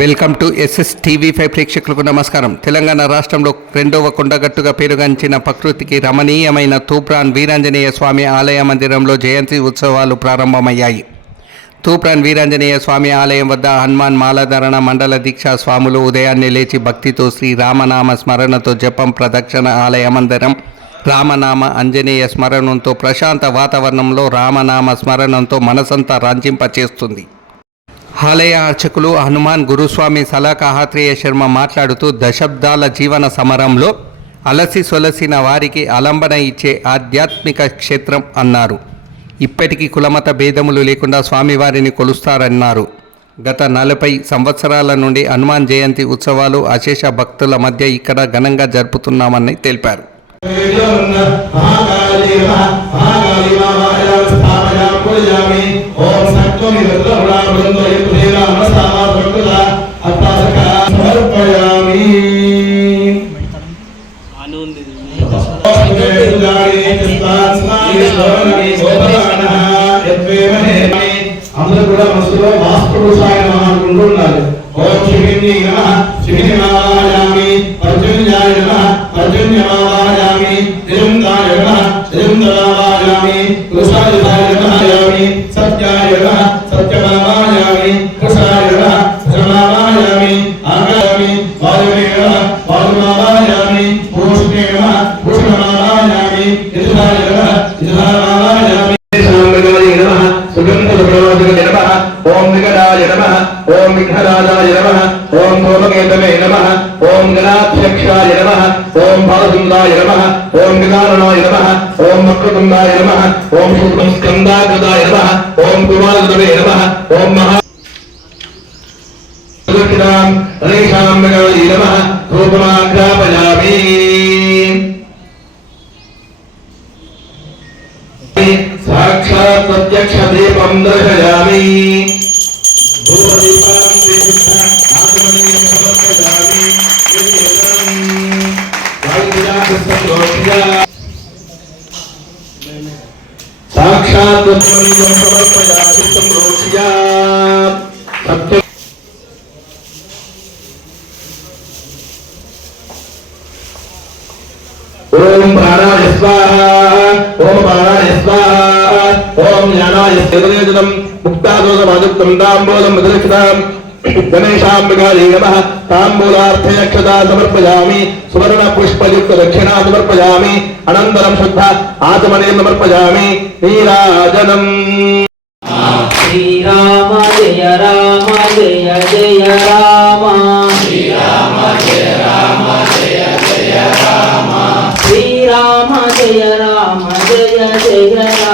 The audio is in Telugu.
Welcome to SS TV five ప్రేక్షకులకు నమస్కారం. తెలంగాణ రాష్ట్రంలో రెండవ కొండగట్టుగా పేరుగాంచిన ప్రకృతికి రమణీయమైన తూప్రాన్ వీరాంజనేయ స్వామి ఆలయ మందిరంలో జయంతి ఉత్సవాలు ప్రారంభమయ్యాయి. తూప్రాన్ వీరాంజనేయ స్వామి ఆలయం వద్ద హనుమాన్ మాలాధరణ మండల దీక్షా స్వాములు ఉదయాన్నే లేచి భక్తితో శ్రీ రామనామ స్మరణతో జపం ప్రదక్షిణ ఆలయ మందిరం రామనామ అంజనేయ స్మరణంతో ప్రశాంత వాతావరణంలో రామనామ స్మరణంతో మనసంతా రాంజింపచేస్తుంది ఆలయ అర్చకులు హనుమాన్ గురుస్వామి సలకాహాత్రేయ శర్మ మాట్లాడుతూ దశాబ్దాల జీవన సమరంలో అలసి సొలసిన వారికి అలంబన ఇచ్చే ఆధ్యాత్మిక క్షేత్రం అన్నారు. ఇప్పటికీ కులమత భేదములు లేకుండా స్వామివారిని కొలుస్తారన్నారు. గత నలభై సంవత్సరాల నుండి హనుమాన్ జయంతి ఉత్సవాలు అశేష భక్తుల మధ్య ఇక్కడ ఘనంగా జరుపుతున్నామని తెలిపారు. ఓం సమర్పయామి. అందరూ కూడా మనసులో వాస్తు సాయం అనుకుంటున్నారు ఓం శివిని నమ శివిని మావాయామి పర్జున్యాయ నమ కృషాయ నమ సత్యమావా ओम गणाध्यक्षाय नमः, ओम भवसुंदाय नमः, ओम विकारणाय नमः, ओम नमः, ओम शुद्धस्कंदाकृताय नमः, ओम कुमारदवे नमः, ओम महा नमः प्रत्यक्षदीपम् दर्शयामि। श्रीकृष्ण సాక్షాత్ ఆత్మనీయం సమర్పయామి సత్య ఓం ప్రాణాయ స్వాహ ఓం ప్రాణాయ స్వాహ ఓం జ్ఞానాయ స్థిరవేదనం ముక్తాదోషమాదుక్తం దాంబోధం మధురక్షతాం गणेशाम्बिकायै नमः ताम्बूलार्थयक्षता समर्पयामि सुवर्णपुष्पयुक्तदक्षिणा समर्पयामि अनन्तरं शुद्ध आचमने समर्पयामि नीराजनम् श्रीराम जय राम जय जय राम श्रीराम जय राम जय जय राम श्रीराम जय राम जय जय राम